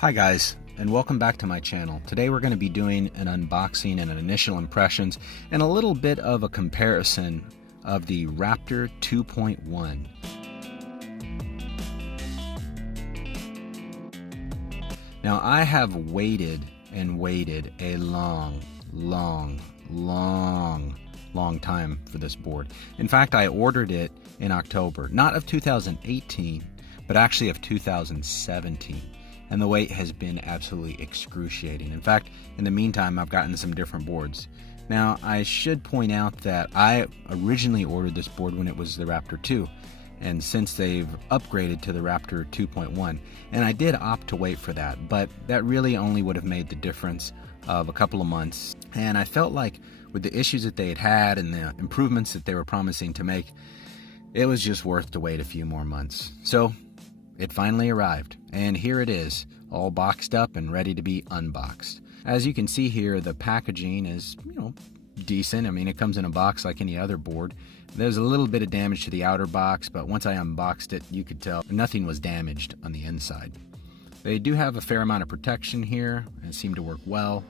Hi guys, and welcome back to my channel. Today we're going to be doing an unboxing and an initial impressions and a little bit of a comparison of the Raptor 2.1. Now I have waited and waited a long time for this board. In fact, I ordered it in October, not of 2018, but actually of 2017. And the wait has been absolutely excruciating. In fact, in the meantime, I've gotten some different boards. Now, I should point out that I originally ordered this board when it was the Raptor 2, and since they've upgraded to the Raptor 2.1, and I did opt to wait for that, but that really only would have made the difference of a couple of months. And I felt like with the issues that they had and the improvements that they were promising to make, it was just worth to wait a few more months. So it finally arrived, and here it is, all boxed up and ready to be unboxed. As you can see here, the packaging is, decent. I mean, it comes in a box like any other board. There's a little bit of damage to the outer box, but once I unboxed it, you could tell nothing was damaged on the inside. They do have a fair amount of protection here, and seem to work well.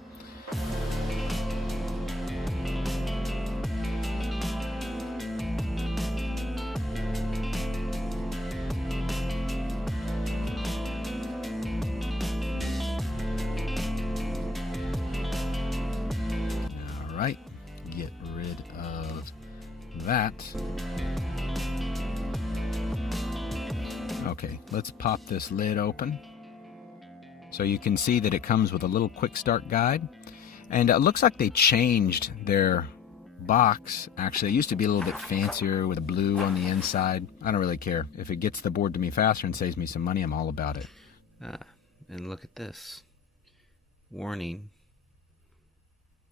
Right, get rid of that. Okay, let's pop this lid open. So you can see that it comes with a little quick start guide, and it looks like they changed their box. Actually, it used to be a little bit fancier with a blue on the inside. I don't really care. If it gets the board to me faster and saves me some money, I'm all about it. And look at this. Warning.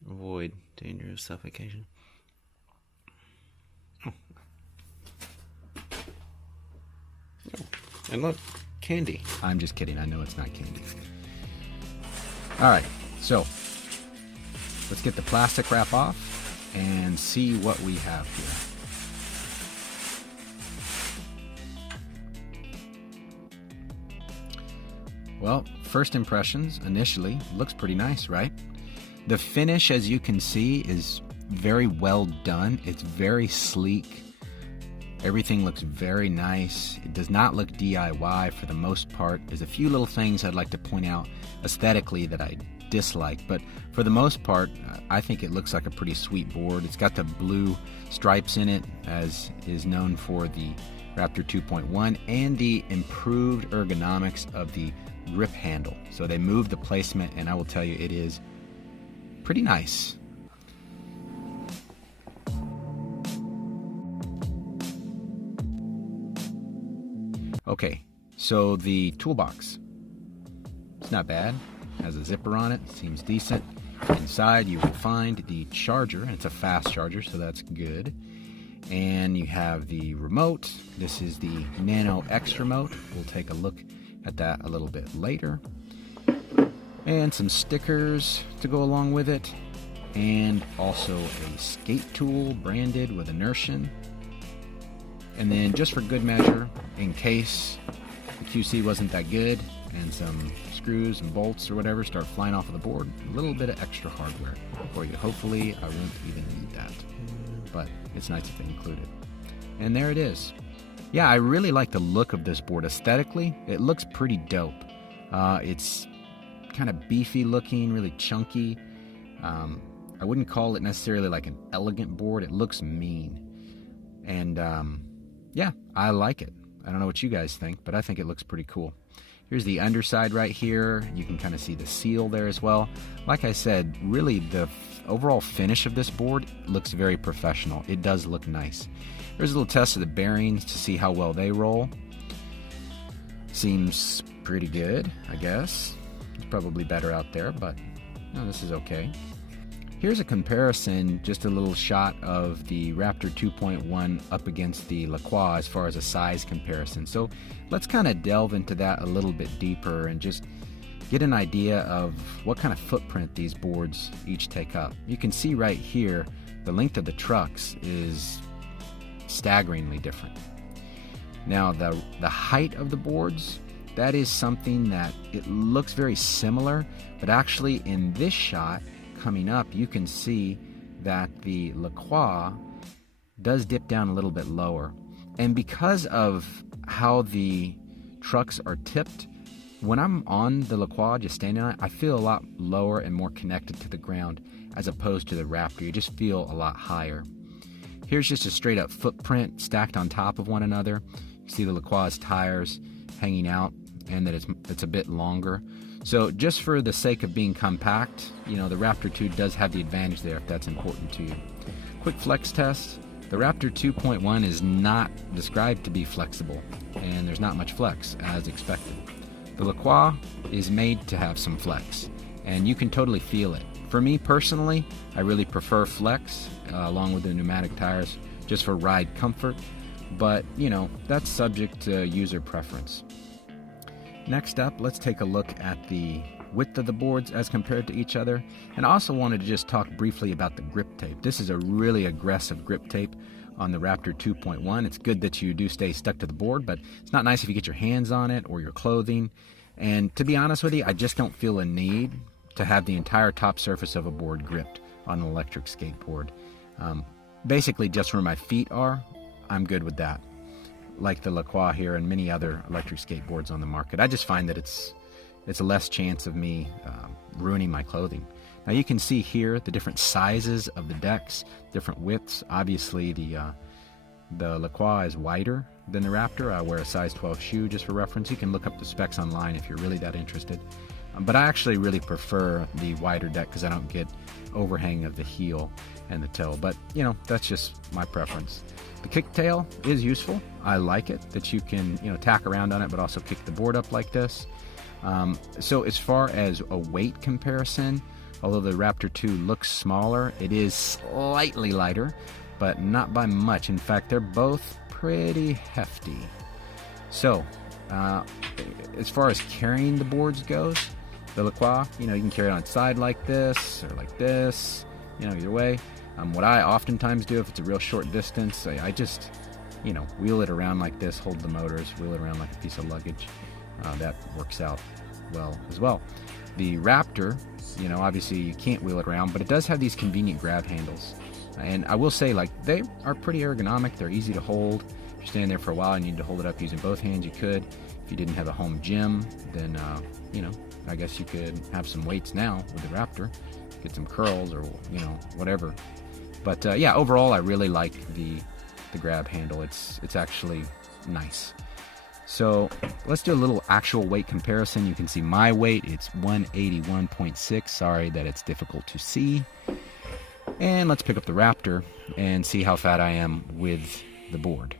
Avoid danger of suffocation. Oh, and look, candy. I'm just kidding. I know it's not candy. All right, so let's get the plastic wrap off and see what we have here. Well, first impressions initially looks pretty nice, right? The finish, as you can see, is very well done. It's very sleek. Everything looks very nice. It does not look DIY for the most part. There's a few little things I'd like to point out aesthetically that I dislike, but for the most part, I think it looks like a pretty sweet board. It's got the blue stripes in it, as is known for the Raptor 2.1, and the improved ergonomics of the grip handle. So they moved the placement, and I will tell you, it is pretty nice. Okay, so the toolbox, it's not bad. Has a zipper on it, seems decent. Inside you will find the charger, and it's a fast charger, so that's good. And you have the remote. This is the Nano X remote. We'll take a look at that a little bit later. And some stickers to go along with it, and also a skate tool branded with Enertion. And then, just for good measure, in case the QC wasn't that good and some screws and bolts or whatever start flying off of the board, a little bit of extra hardware for you. Hopefully I won't even need that, but it's nice if they include it. And there it is. Yeah, I really like the look of this board. Aesthetically, it looks pretty dope. It's kind of beefy looking, really chunky. I wouldn't call it necessarily like an elegant board. It looks mean, and yeah, I like it. I don't know what you guys think, but I think it looks pretty cool. Here's the underside right here. You can kind of see the seal there as well. Like I said, really the overall finish of this board looks very professional. It does look nice. Here's a little test of the bearings to see how well they roll. Seems pretty good, I guess. It's probably better out there, but no, this is okay. Here's a comparison, just a little shot of the Raptor 2.1 up against the Lacroix as far as a size comparison. So let's kind of delve into that a little bit deeper and just get an idea of what kind of footprint these boards each take up. You can see right here, the length of the trucks is staggeringly different. Now the height of the boards that is something that it looks very similar, but actually in this shot coming up, you can see that the Lacroix does dip down a little bit lower. And because of how the trucks are tipped, when I'm on the Lacroix, just standing on it, I feel a lot lower and more connected to the ground as opposed to the Raptor. You just feel a lot higher. Here's just a straight up footprint stacked on top of one another. You see the Lacroix's tires hanging out and that it's a bit longer. So just for the sake of being compact, you know, the Raptor 2 does have the advantage there if that's important to you. Quick flex test. The Raptor 2.1 is not described to be flexible, and there's not much flex as expected. The Lacroix is made to have some flex, and you can totally feel it. For me personally, I really prefer flex along with the pneumatic tires just for ride comfort, but you know, that's subject to user preference. Next up, let's take a look at the width of the boards as compared to each other, and I also wanted to just talk briefly about the grip tape. This is a really aggressive grip tape on the Raptor 2.1. It's good that you do stay stuck to the board, but it's not nice if you get your hands on it or your clothing. And to be honest with you, I just don't feel a need to have the entire top surface of a board gripped on an electric skateboard. Basically just where my feet are, I'm good with that. Like the Lacroix here and many other electric skateboards on the market. I just find that it's a less chance of me ruining my clothing. Now you can see here the different sizes of the decks, different widths. Obviously the Lacroix is wider than the Raptor. I wear a size 12 shoe just for reference. You can look up the specs online if you're really that interested. But I actually really prefer the wider deck because I don't get overhang of the heel and the toe. But you know, that's just my preference. The kicktail is useful. I like it that you can, you know, tack around on it but also kick the board up like this. So as far as a weight comparison, although the Raptor 2 looks smaller, it is slightly lighter, but not by much. In fact, they're both pretty hefty. So as far as carrying the boards goes, the Lacroix, you know, you can carry it on its side like this or like this, you know, either way. What I oftentimes do if it's a real short distance, I just, you know, wheel it around like this, hold the motors, wheel it around like a piece of luggage. That works out well as well. The Raptor, you know, obviously you can't wheel it around, but it does have these convenient grab handles. And I will say, like, they are pretty ergonomic. They're easy to hold. If you're standing there for a while and you need to hold it up using both hands, you could. If you didn't have a home gym, then, you know, I guess you could have some weights now with the Raptor. Get some curls or, you know, whatever. But, yeah, overall, I really like the grab handle. It's actually nice. So let's do a little actual weight comparison. You can see my weight, it's 181.6. Sorry that it's difficult to see. And let's pick up the Raptor and see how fat I am with the board.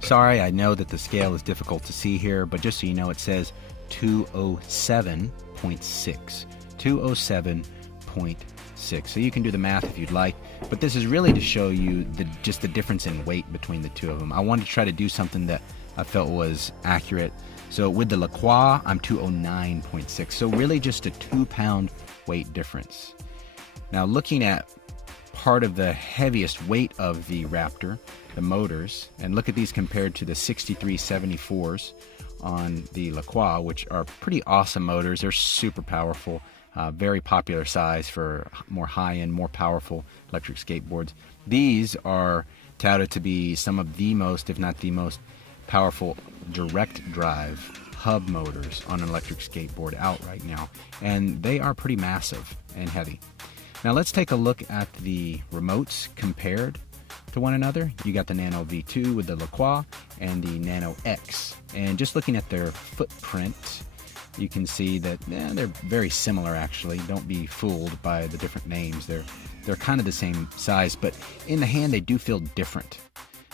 Sorry, I know that the scale is difficult to see here, but just so you know, it says 207.6. 207.6. So you can do the math if you'd like, but this is really to show you just the difference in weight between the two of them. I wanted to try to do something that I felt was accurate. So with the Lacroix, I'm 209.6. So really just a 2-pound weight difference. Now looking at part of the heaviest weight of the Raptor, the motors, and look at these compared to the 6374s on the Lacroix, which are pretty awesome motors. They're super powerful. Very popular size for more high-end, more powerful electric skateboards. These are touted to be some of the most, if not the most, powerful direct drive hub motors on an electric skateboard out right now. And they are pretty massive and heavy. Now let's take a look at the remotes compared to one another. You got the Nano V2 with the Lacroix and the Nano X. And just looking at their footprint, you can see that they're very similar actually. Don't be fooled by the different names. They're kind of the same size, but in the hand they do feel different.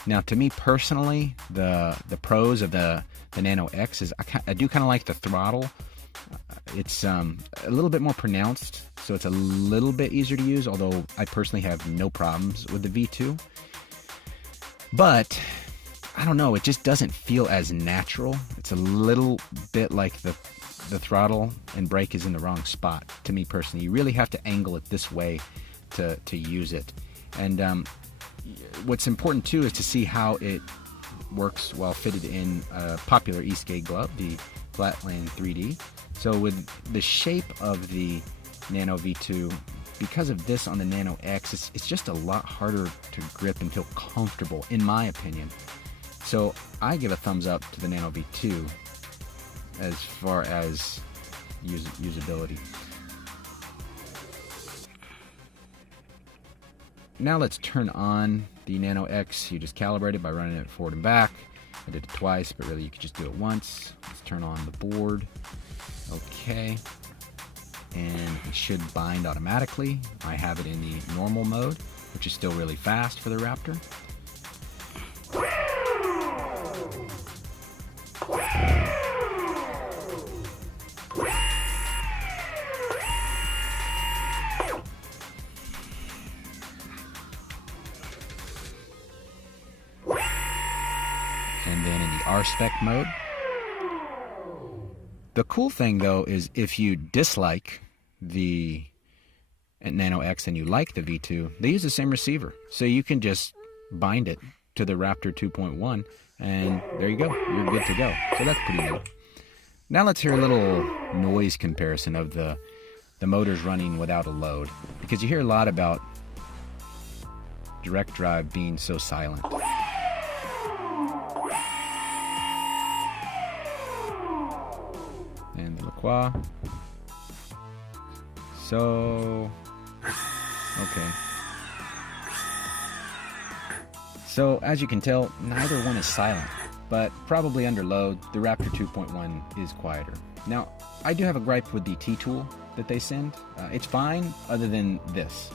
Now to me personally, the pros of the Nano X is I do kind of like the throttle. It's a little bit more pronounced, so it's a little bit easier to use, although I personally have no problems with the V2. But I don't know, it just doesn't feel as natural. It's a little bit like the throttle and brake is in the wrong spot to me personally. You really have to angle it this way to use it. And what's important too is to see how it works while fitted in a popular e-skate glove, the Flatland 3D. So with the shape of the Nano V2, because of this on the Nano X, it's just a lot harder to grip and feel comfortable, in my opinion. So I give a thumbs up to the Nano V2 as far as usability. Now let's turn on the Nano X. You just calibrate it by running it forward and back. I did it twice, but really you could just do it once. Let's turn on the board. Okay. And it should bind automatically. I have it in the normal mode, which is still really fast for the Raptor. And then in the R-Spec mode. The cool thing though is if you dislike the Nano X and you like the V2, they use the same receiver. So you can just bind it to the Raptor 2.1 and there you go, you're good to go. So that's pretty neat. Now let's hear a little noise comparison of the motors running without a load, because you hear a lot about direct drive being so silent. And the Lacroix. So, okay. So, as you can tell, neither one is silent, but probably under load, the Raptor 2.1 is quieter. Now, I do have a gripe with the T-tool that they send. It's fine, other than this.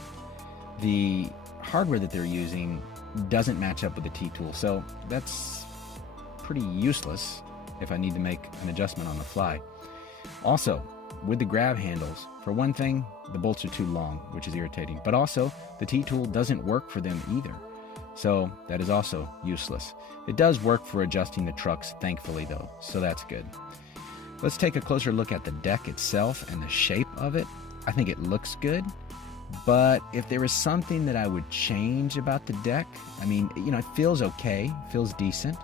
The hardware that they're using doesn't match up with the T-tool, so that's pretty useless if I need to make an adjustment on the fly. Also, with the grab handles, for one thing, the bolts are too long, which is irritating, but also the T-tool doesn't work for them either, so that is also useless. It does work for adjusting the trucks, thankfully though, so that's good. Let's take a closer look at the deck itself and the shape of it. I think it looks good, but if there was something that I would change about the deck, I mean, you know, it feels okay, feels decent,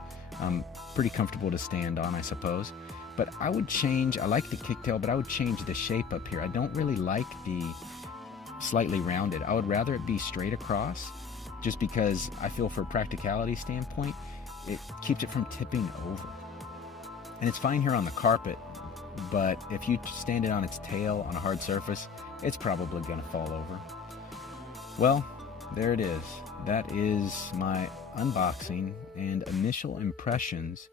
pretty comfortable to stand on, I suppose. But I would change, I like the kicktail, but I would change the shape up here. I don't really like the slightly rounded. I would rather it be straight across, just because I feel for a practicality standpoint, it keeps it from tipping over. And it's fine here on the carpet, but if you stand it on its tail on a hard surface, it's probably gonna fall over. Well, there it is. That is my unboxing and initial impressions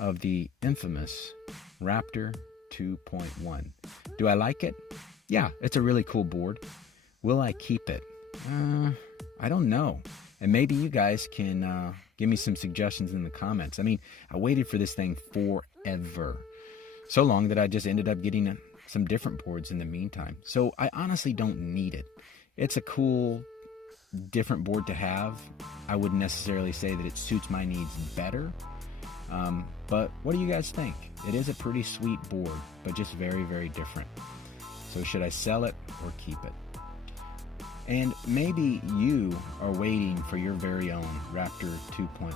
of the infamous Raptor 2.1. Do I like it? Yeah, it's a really cool board. Will I keep it? I don't know. And maybe you guys can give me some suggestions in the comments. I mean, I waited for this thing forever. So long that I just ended up getting some different boards in the meantime. So I honestly don't need it. It's a cool, different board to have. I wouldn't necessarily say that it suits my needs better. But what do you guys think? It is a pretty sweet board, but just very, very different. So should I sell it or keep it? And maybe you are waiting for your very own Raptor 2.1.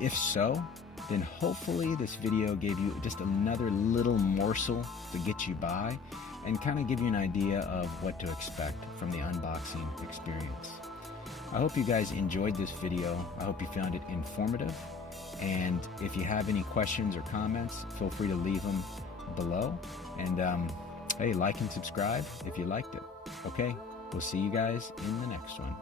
If so, then hopefully this video gave you just another little morsel to get you by and kind of give you an idea of what to expect from the unboxing experience. I hope you guys enjoyed this video. I hope you found it informative. And if you have any questions or comments, feel free to leave them below. And hey, like and subscribe if you liked it. Okay, we'll see you guys in the next one.